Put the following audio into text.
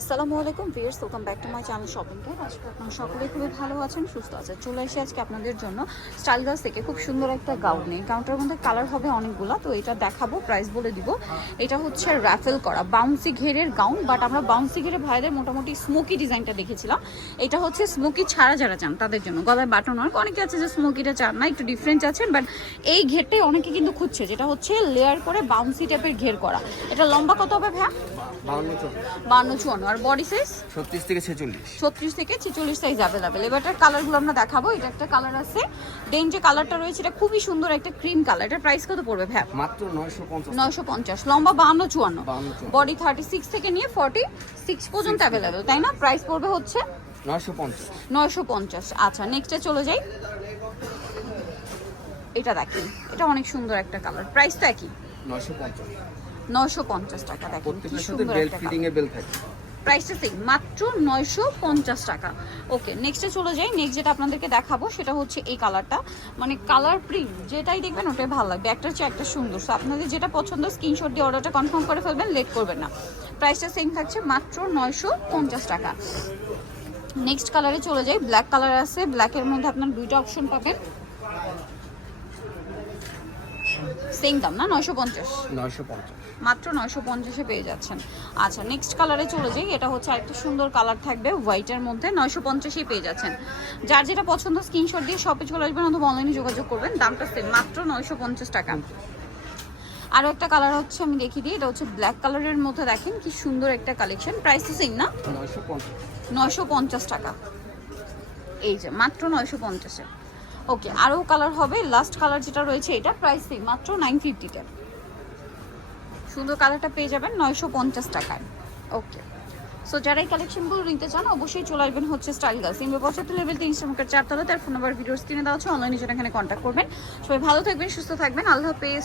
আসসালামু আলাইকুম viewers welcome back to my channel shopping guide আজকে আপনারা সকলেই খুবই ভালো আছেন সুস্থ আছেন। চলে এসে আজকে আপনাদের জন্য স্টাইল গার্লস থেকে। খুব সুন্দর একটা গাউন নেই কাউন্টার মধ্যে কালার হবে অনেকগুলো তো এটা দেখাবো প্রাইস বলে দিব। এটা হচ্ছে র্যাফেল করা বাউন্সি ঘেরের গাউন বাট আমরা বাউন্সি ঘেরে ভাইদের মোটামুটি স্মোকি ডিজাইনটা দেখেছিলাম। এটা হচ্ছে স্মোকি ছাড়া যারা চান তাদের জন্য। গলায় বাটন ওয়ার্ক অনেকে আছে যে স্মোকিটা চান না একটু ডিফারেন্ট আছেন বাট এই ঘেরটাই অনেকে কিন্তু খুঁজছে যেটা হচ্ছে লেয়ার করে বাউন্সি টাইপের ঘের করা। এটা লম্বা কত হবে ভাইয়া? বাউন্ন চুয়ান্ন। আর বডি সাইজ ছত্রিশ থেকে ছেচল্লিশ। ছত্রিশ থেকে ছেচল্লিশ সাইজ অ্যাভেলেবেল এবারটার কালারগুলো আমরা দেখাবো। এটা একটা কালার আছে। দেন যে কালারটা রয়েছে এটা খুবই সুন্দর একটা ক্রিম কালার এটার প্রাইস কত পড়বে ভ্যাপ মাত্র নয়শো পঞ্চাশ। নয়শো পঞ্চাশ। লম্বা বাহান্ন চুয়ান্ন। বাউন্ন চল্লিশ বডি থার্টি সিক্স থেকে নিয়ে ফর্টি সিক্স পর্যন্ত। অ্যাভেলেবেল তাই না? প্রাইস পড়বে হচ্ছে নয়শো পঞ্চাশ। নয়শো পঞ্চাশ। আচ্ছা নেক্সটে চলে যাই। এটা দেখেন এটা অনেক সুন্দর একটা কালার প্রাইস তো একই? নয়শো পঞ্চাশ। নয়শো পঞ্চাশ টাকা দেখেন কি সুন্দর একটা কালার প্রাইসটা সেম মাত্র নয়শো পঞ্চাশ টাকা। ওকে নেক্সটে চলে যাই। নেক্সট যেটা আপনাদেরকে দেখাবো, সেটা হচ্ছে এই কালারটা মানে কালার প্রিন্ট যেটাই দেখবেন ওটাই ভালো লাগবে। একটার চেয়ে একটা সুন্দর। সো আপনাদের যেটা পছন্দ স্ক্রিনশট দিয়ে অর্ডারটা কনফার্ম করে ফেলবেন লেট করবেন না। প্রাইসটা সেম থাকছে মাত্র নয়শো পঞ্চাশ টাকা। নেক্সট কালারে চলে যাই। ব্ল্যাক কালার আছে। ব্ল্যাকের মধ্যে আপনার দুইটা অপশন পাবেন। সেম দাম না? নয়শো পঞ্চাশ। নয়শো পঞ্চাশ। মাত্র নয়শো পঞ্চাশে পেয়ে যাচ্ছেন। আচ্ছা নেক্সট কালারে চলে যাই। এটা হচ্ছে আরেকটা সুন্দর কালার থাকবে হোয়াইটের মধ্যে নয়শো পঞ্চাশেই পেয়ে যাচ্ছেন। যার যেটা পছন্দ স্ক্রিনশট দিয়ে শপে চলে আসবেন অথবা অনলাইনে যোগাযোগ করবেন। দামটা সেম মাত্র নয়শো পঞ্চাশ টাকা। আরও একটা কালার হচ্ছে আমি দেখিয়ে দিই। এটা হচ্ছে ব্ল্যাক কালারের মধ্যে দেখেন কি সুন্দর একটা কালেকশন প্রাইস তো সেম না? নয়শো পঞ্চাশ। নয়শো পঞ্চাশ টাকা। এই যে মাত্র নয়শো পঞ্চাশে। ওকে আরও কালার হবে। লাস্ট কালার যেটা রয়েছে এটা প্রাইস সেম মাত্র নাইন ফিফটিতে সুন্দর কালারটা পেয়ে যাবেন নয়শো পঞ্চাশ টাকায়। ওকে সো যারা এই কালেকশনগুলো নিতে চান, অবশ্যই চলে আসবেন হচ্ছে স্টাইল গার্লস ইনবে পঁচাত্তর লেভেল তিন চার চারতলা তার ফোন নাম্বার ভিডিও কিনে দেওয়া হচ্ছে অনলাইনে যেন এখানে কন্ট্যাক্ট করবেন। সবাই ভালো থাকবেন, সুস্থ থাকবেন। আল্লাহ হাফেজ।